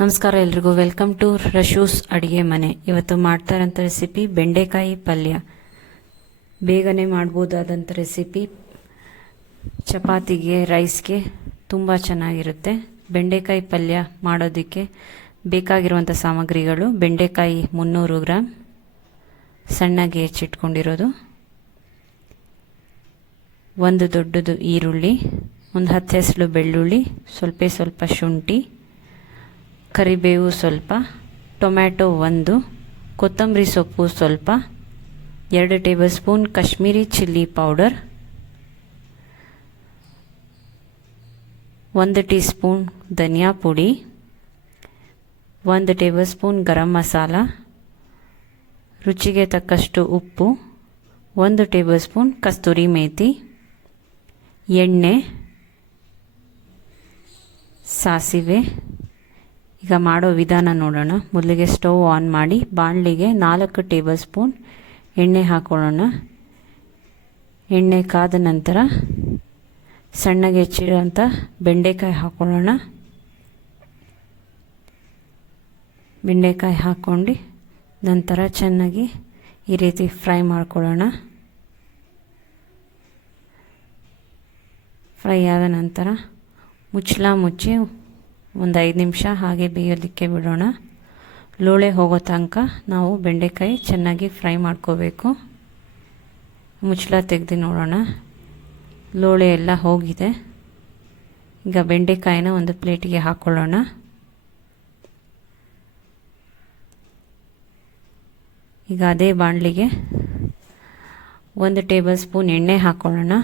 ನಮಸ್ಕಾರ ಎಲ್ರಿಗೂ, welcome to ರಶೂಸ್ ಅಡುಗೆ ಮನೆ. ಇವತ್ತು ಮಾಡ್ತಾ ಇರೋಂಥ ರೆಸಿಪಿ ಬೆಂಡೆಕಾಯಿ ಪಲ್ಯ. ಬೇಗನೆ ಮಾಡ್ಬೋದಾದಂಥ ರೆಸಿಪಿ. ಚಪಾತಿಗೆ, ರೈಸ್ಗೆ ತುಂಬ ಚೆನ್ನಾಗಿರುತ್ತೆ. ಬೆಂಡೆಕಾಯಿ ಪಲ್ಯ ಮಾಡೋದಕ್ಕೆ ಬೇಕಾಗಿರುವಂಥ ಸಾಮಗ್ರಿಗಳು: ಬೆಂಡೆಕಾಯಿ 300 ಗ್ರಾಮ್ ಸಣ್ಣಗೆ ಹೆಚ್ಚಿಟ್ಕೊಂಡಿರೋದು, ಒಂದು ದೊಡ್ಡದು ಈರುಳ್ಳಿ, ಒಂದು 10 ಎಸಳು ಬೆಳ್ಳುಳ್ಳಿ, ಸ್ವಲ್ಪ ಶುಂಠಿ, ಕರಿಬೇವು ಸ್ವಲ್ಪ, ಟೊಮ್ಯಾಟೊ 1, ಕೊತ್ತಂಬರಿ ಸೊಪ್ಪು ಸ್ವಲ್ಪ, 2 tablespoon Kashmiri chilli powder, 1 teaspoon ಧನಿಯಾ ಪುಡಿ, 1 ಟೇಬಲ್ ಸ್ಪೂನ್ ಗರಂ ಮಸಾಲ, ರುಚಿಗೆ ತಕ್ಕಷ್ಟು ಉಪ್ಪು, 1 ಟೇಬಲ್ ಸ್ಪೂನ್ ಕಸ್ತೂರಿ ಮೇಥಿ, ಎಣ್ಣೆ, ಸಾಸಿವೆ. ಈಗ ಮಾಡೋ ವಿಧಾನ ನೋಡೋಣ. ಮೊದಲಿಗೆ ಸ್ಟವ್ ಆನ್ ಮಾಡಿ ಬಾಣಲಿಗೆ 4 ಟೇಬಲ್ ಸ್ಪೂನ್ ಎಣ್ಣೆ ಹಾಕೊಳ್ಳೋಣ. ಎಣ್ಣೆ ಕಾದ ನಂತರ ಸಣ್ಣಗೆ ಹೆಚ್ಚಿರೋಂಥ ಬೆಂಡೆಕಾಯಿ ಹಾಕೊಳ್ಳೋಣ. ಬೆಂಡೆಕಾಯಿ ಹಾಕ್ಕೊಂಡು ನಂತರ ಚೆನ್ನಾಗಿ ಈ ರೀತಿ ಫ್ರೈ ಮಾಡ್ಕೊಳ್ಳೋಣ. ಫ್ರೈ ಆದ ನಂತರ ಮುಚ್ಚಿ ಒಂದು 5 ನಿಮಿಷ ಹಾಗೆ ಬೇಯೋದಕ್ಕೆ ಬಿಡೋಣ. ಲೋಳೆ ಹೋಗೋ ತನಕ ನಾವು ಬೆಂಡೆಕಾಯಿ ಚೆನ್ನಾಗಿ ಫ್ರೈ ಮಾಡ್ಕೋಬೇಕು. ಮುಚ್ಚಳ ತೆಗೆದು ನೋಡೋಣ, ಲೋಳೆ ಎಲ್ಲ ಹೋಗಿದೆ. ಈಗ ಬೆಂಡೆಕಾಯಿನ ಒಂದು ಪ್ಲೇಟಿಗೆ ಹಾಕ್ಕೊಳ್ಳೋಣ. ಈಗ ಅದೇ ಬಾಣಲಿಗೆ 1 ಟೇಬಲ್ ಸ್ಪೂನ್ ಎಣ್ಣೆ ಹಾಕ್ಕೊಳ್ಳೋಣ.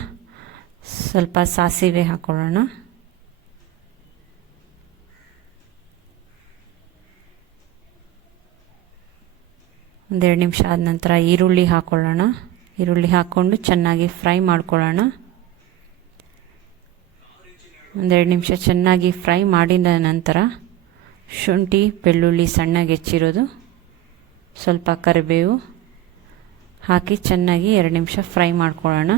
ಸ್ವಲ್ಪ ಸಾಸಿವೆ ಹಾಕ್ಕೊಳ್ಳೋಣ. ಒಂದೆರಡು ನಿಮಿಷ ಆದ ನಂತರ ಈರುಳ್ಳಿ ಹಾಕ್ಕೊಳ್ಳೋಣ. ಈರುಳ್ಳಿ ಹಾಕ್ಕೊಂಡು ಚೆನ್ನಾಗಿ ಫ್ರೈ ಮಾಡ್ಕೊಳ್ಳೋಣ. ಒಂದೆರಡು ನಿಮಿಷ ಚೆನ್ನಾಗಿ ಫ್ರೈ ಮಾಡಿದ ನಂತರ ಶುಂಠಿ, ಬೆಳ್ಳುಳ್ಳಿ ಸಣ್ಣಗೆ ಹೆಚ್ಚಿರೋದು, ಸ್ವಲ್ಪ ಕರಿಬೇವು ಹಾಕಿ ಚೆನ್ನಾಗಿ 2 ನಿಮಿಷ ಫ್ರೈ ಮಾಡ್ಕೊಳ್ಳೋಣ.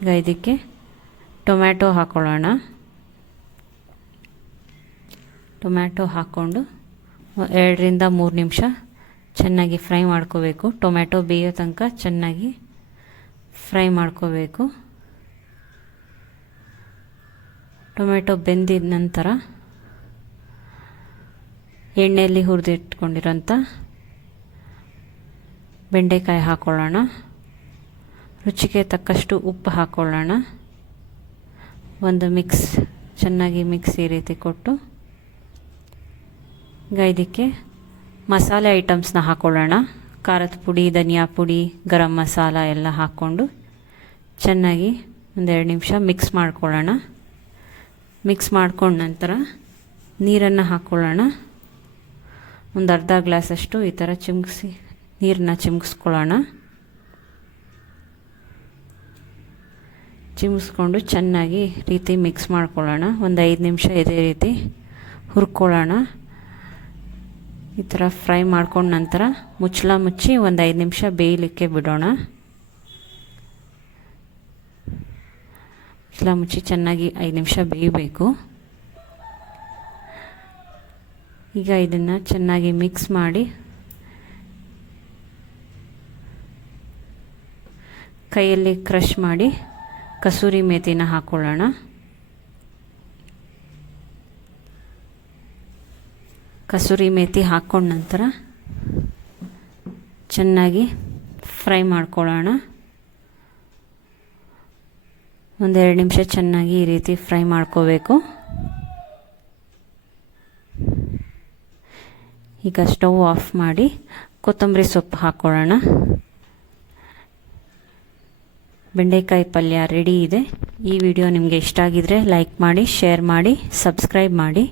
ಈಗ ಇದಕ್ಕೆ ಟೊಮ್ಯಾಟೊ ಹಾಕ್ಕೊಳ್ಳೋಣ. ಟೊಮ್ಯಾಟೊ ಹಾಕ್ಕೊಂಡು 2 ರಿಂದ 3 ನಿಮಿಷ ಚೆನ್ನಾಗಿ ಫ್ರೈ ಮಾಡ್ಕೋಬೇಕು. ಟೊಮ್ಯಾಟೊ ಬೇಯೋ ತನಕ ಚೆನ್ನಾಗಿ ಫ್ರೈ ಮಾಡ್ಕೋಬೇಕು. ಟೊಮ್ಯಾಟೊ ಬೆಂದಿದ ನಂತರ ಎಣ್ಣೆಯಲ್ಲಿ ಹುರಿದಿಟ್ಕೊಂಡಿರೋಂಥ ಬೆಂಡೆಕಾಯಿ ಹಾಕ್ಕೊಳ್ಳೋಣ. ರುಚಿಗೆ ತಕ್ಕಷ್ಟು ಉಪ್ಪು ಹಾಕ್ಕೊಳ್ಳೋಣ. ಚೆನ್ನಾಗಿ ಮಿಕ್ಸ್ ಈ ರೀತಿ ಕೊಟ್ಟು ಈಗ ಇದಕ್ಕೆ ಮಸಾಲೆ ಐಟಮ್ಸ್ನ ಹಾಕ್ಕೊಳ್ಳೋಣ. ಖಾರದ ಪುಡಿ, ಧನಿಯಾ ಪುಡಿ, ಗರಂ ಮಸಾಲ ಎಲ್ಲ ಹಾಕ್ಕೊಂಡು ಚೆನ್ನಾಗಿ 1-2 ನಿಮಿಷ ಮಿಕ್ಸ್ ಮಾಡ್ಕೊಳ್ಳೋಣ. ಮಿಕ್ಸ್ ಮಾಡ್ಕೊಂಡ ನಂತರ ನೀರನ್ನು ಹಾಕ್ಕೊಳ್ಳೋಣ. ಒಂದು ಅರ್ಧ ಗ್ಲಾಸಷ್ಟು ಈ ಥರ ನೀರನ್ನ ಚಿಮ್ಕಿಸ್ಕೊಳ್ಳೋಣ. ಚಿಮ್ಮಿಸ್ಕೊಂಡು ಚೆನ್ನಾಗಿ ರೀತಿ ಮಿಕ್ಸ್ ಮಾಡ್ಕೊಳ್ಳೋಣ. ಒಂದು 5 ನಿಮಿಷ ಇದೇ ರೀತಿ ಹುರ್ಕೊಳ್ಳೋಣ. ಈ ಥರ ಫ್ರೈ ಮಾಡ್ಕೊಂಡ ನಂತರ ಮುಚ್ಚಿ ಒಂದು 5 ನಿಮಿಷ ಬೇಯಲಿಕ್ಕೆ ಬಿಡೋಣ. ಮುಚ್ಚಿ ಚೆನ್ನಾಗಿ 5 ನಿಮಿಷ ಬೇಯಬೇಕು. ಈಗ ಇದನ್ನು ಚೆನ್ನಾಗಿ ಮಿಕ್ಸ್ ಮಾಡಿ ಕೈಯಲ್ಲಿ ಕ್ರಷ್ ಮಾಡಿ ಕಸೂರಿ ಮೇಥಿನ ಹಾಕ್ಕೊಳ್ಳೋಣ. ಕಸೂರಿ ಮೇಥಿ ಹಾಕ್ಕೊಂಡ ನಂತರ ಚೆನ್ನಾಗಿ ಫ್ರೈ ಮಾಡ್ಕೊಳ್ಳೋಣ. 1-2 ನಿಮಿಷ ಚೆನ್ನಾಗಿ ಈ ರೀತಿ ಫ್ರೈ ಮಾಡ್ಕೋಬೇಕು. ಈಗ ಸ್ಟವ್ ಆಫ್ ಮಾಡಿ ಕೊತ್ತಂಬರಿ ಸೊಪ್ಪು ಹಾಕ್ಕೊಳ್ಳೋಣ. ಬೆಂಡೆಕಾಯಿ ಪಲ್ಯ ರೆಡಿ ಇದೆ. ಈ ವಿಡಿಯೋ ನಿಮಗೆ ಇಷ್ಟ ಆಗಿದ್ರೆ ಲೈಕ್ ಮಾಡಿ, ಶೇರ್ ಮಾಡಿ, ಸಬ್ಸ್ಕ್ರೈಬ್ ಮಾಡಿ.